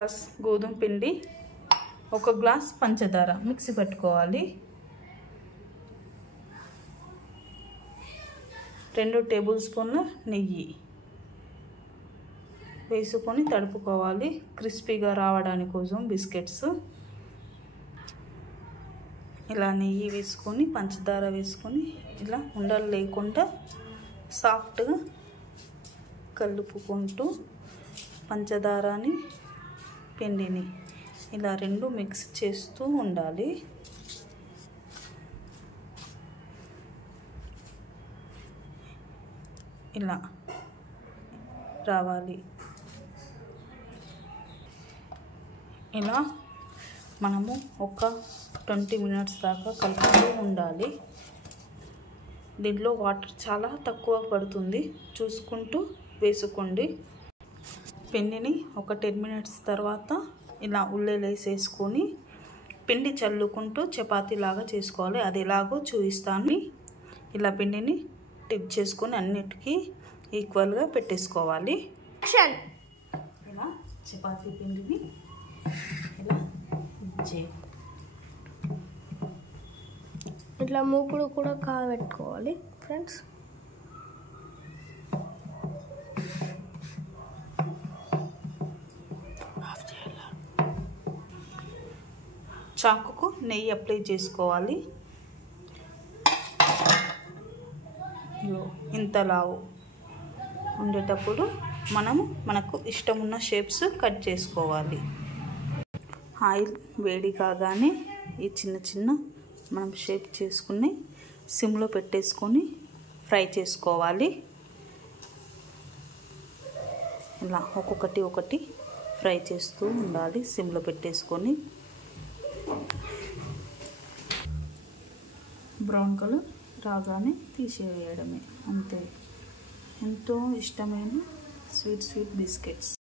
Glass గోధుమ పిండి, 1 glass పంచదార మిక్సీ పెట్టుకోవాలి. 2 టేబుల్ స్పూన్ల నెయ్యి వేసుకొని తడుపుకోవాలి. క్రిస్పీగా రావడానికి కోసం బిస్కెట్స్ ఇలా నెయ్యి వేసుకొని పంచదార వేసుకొని ఇలా ఉండలు లేకుండా సాఫ్ట్గా కలుపుకుంటూ పంచదారని పిండిని ఇలా 2 మిక్స్ చేస్తూ ఉండాలి. ఇలా రావాలి. ఇలా మనము ఒక 20 మినిట్స్ దాకా కలుపుతూ ఉండాలి. దీంట్లో వాటర్ చాలా తక్కువ పడుతుంది, చూసుకుంటూ వేసుకోండి. పిండిని ఒక 10 మినిట్స్ తర్వాత ఇలా ఉల్లేలేసేసుకొని పిండి చల్లుకుంటూ చపాతీలాగా చేసుకోవాలి. అది ఎలాగో చూపిస్తాను. ఇలా పిండిని టిప్ చేసుకొని అన్నిటికీ ఈక్వల్గా పెట్టేసుకోవాలి. ఇలా చపాతీ పిండిని ఇలా ఇట్లా మూకుడు కూడా కాగబెట్టుకోవాలి ఫ్రెండ్స్. చాకుకు నెయ్యి అప్లై చేసుకోవాలి. ఇంత లావు ఉండేటప్పుడు మనకు ఇష్టమున్న షేప్స్ కట్ చేసుకోవాలి. ఆయిల్ వేడి కాగానే ఈ చిన్న మనం షేప్ చేసుకుని సిమ్లో పెట్టేసుకొని ఫ్రై చేసుకోవాలి. ఇలా ఒక్కొక్కటి ఫ్రై చేస్తూ ఉండాలి సిమ్లో పెట్టేసుకొని. బ్రౌన్ కలర్ రాగానే తీసేయడమే, అంతే. ఎంతో ఇష్టమైన స్వీట్ బిస్కెట్స్.